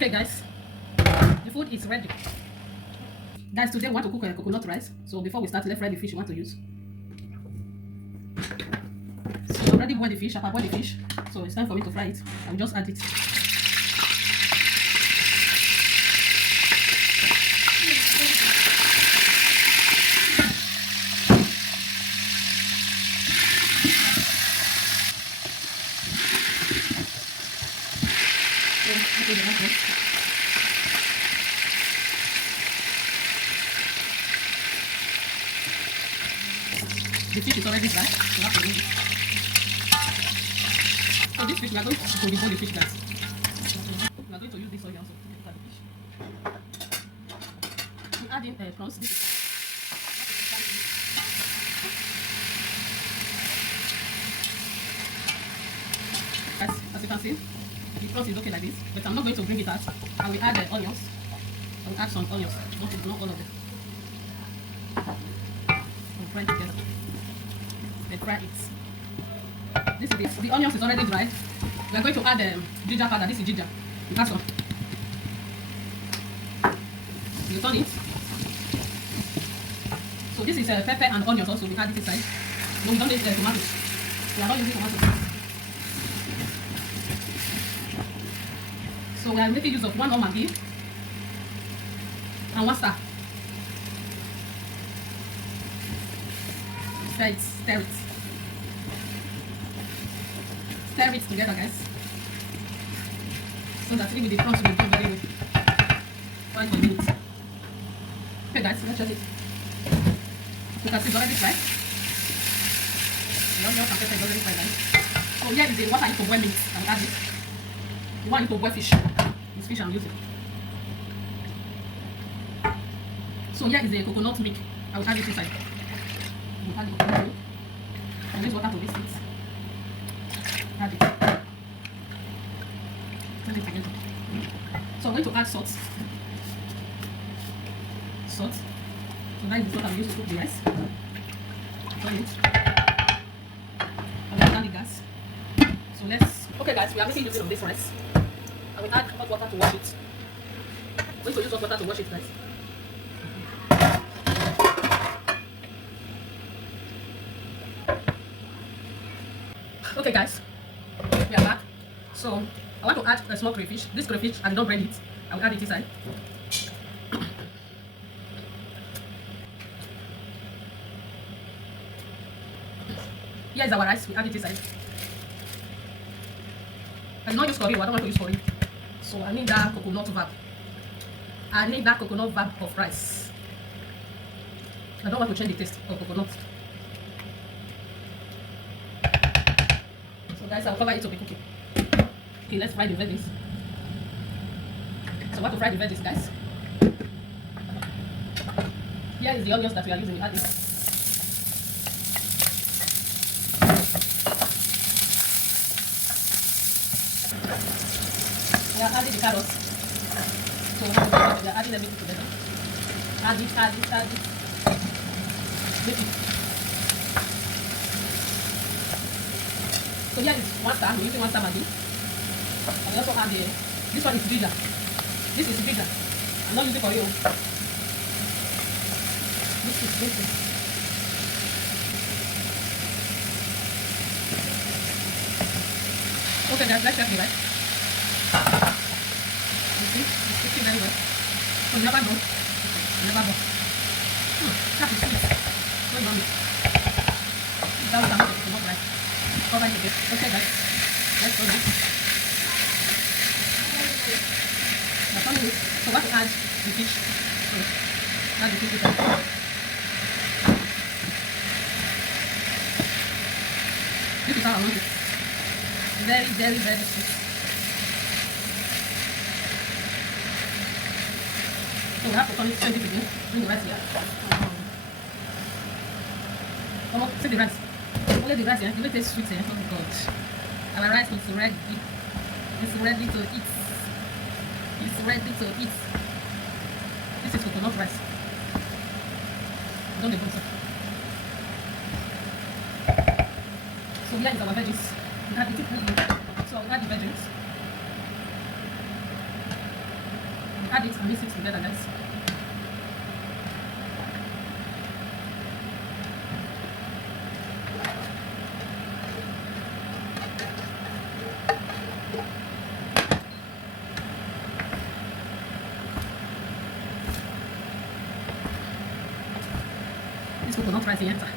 Okay guys, the food is ready. Guys, today we want to cook a coconut rice. So before we start, let's fry the fish we want to use. So I already boiled the fish, I boiled the fish. So it's time for me to fry it. I will just add it. The fish is already dry, so we have to remove it. So this fish, we are going to debone the fish, guys. We are going to use this oil also to cook the fish. We add in prawns. Guys, as you can see, the prawns is okay like this, but I'm not going to bring it out. I will add the onions. I will add some onions, not all of them. We'll fry it together. Then fry it. This is it. The onions is already dried. We are going to add ginger powder. This is ginger. You add some. You turn it. So this is pepper and onions also. We add it inside. No, we don't need tomatoes. We are not using tomatoes. So we are making use of 1 Maggi and 1 star. Stir it, stir it. Stir it together, guys. So that even the prawns will do very well. 1 minute. Okay, guys, let's check it. You can see it's already fried. The onions and pepper is already fried, guys. So here is the water I need to boil meat. I will add it. The one I need to boil fish. This fish I'm using. So here is the coconut milk. I will add it inside. We'll add the coconut milk. And use water to mix it. Add it. Turn it together. So I'm going to add salt. Salt. So that is what I'm using to cook the rice. Turn it. I will turn the gas. So let's. Okay, guys, we are making use of this rice. I will add hot water to wash it. I'm going to use hot water to wash it, guys. Okay, guys, we are back. So I want to add a small crayfish. This crayfish, I don't braid it. I will add it inside. Here is our rice. We add it inside. I did not use curry. I don't want to use curry. So I need that coconut verb. I need that coconut verb of rice. I don't want to change the taste of coconut. So guys, I'll cover it to be cooking. Okay, let's fry the veggies. So I want to fry the veggies, guys. Here is the onions that we are using. We add it. We are adding the carrots. So we are adding everything together. Add it, add it, add it. Make it. So here is 1 star. We're using 1 star Maggi. And we also add the. This one is ginger. This is ginger. I'm not using curry. This is. Okay, guys, let's check the rice. You see, it's cooking very well. So never go. Never go. That is sweet. So yummy. That was another coconut rice. Cover it again. Okay, guys. Let's go now. So what to add the fish. So add the fish inside. This is how I want it. Very, very, very sweet. So we have to turn it again. Bring the rice here. Come on, see the rice. Only the rice here. You will taste sweet here. Oh my God. Our rice is ready. It's ready to eat. It's ready to eat. This is coconut rice. Don't even so. So here is our veggies. We add it. So we add the veggies. Add it and mix it together, guys. This coconut rice enter.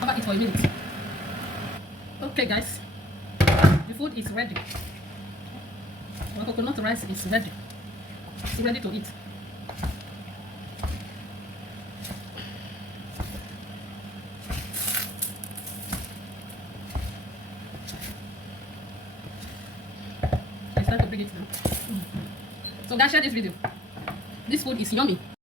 Cover it for a minute. Okay, guys, the food is ready. Our coconut rice is ready. It's ready to eat. It's time to bring it now. So guys, share this video. This food is yummy.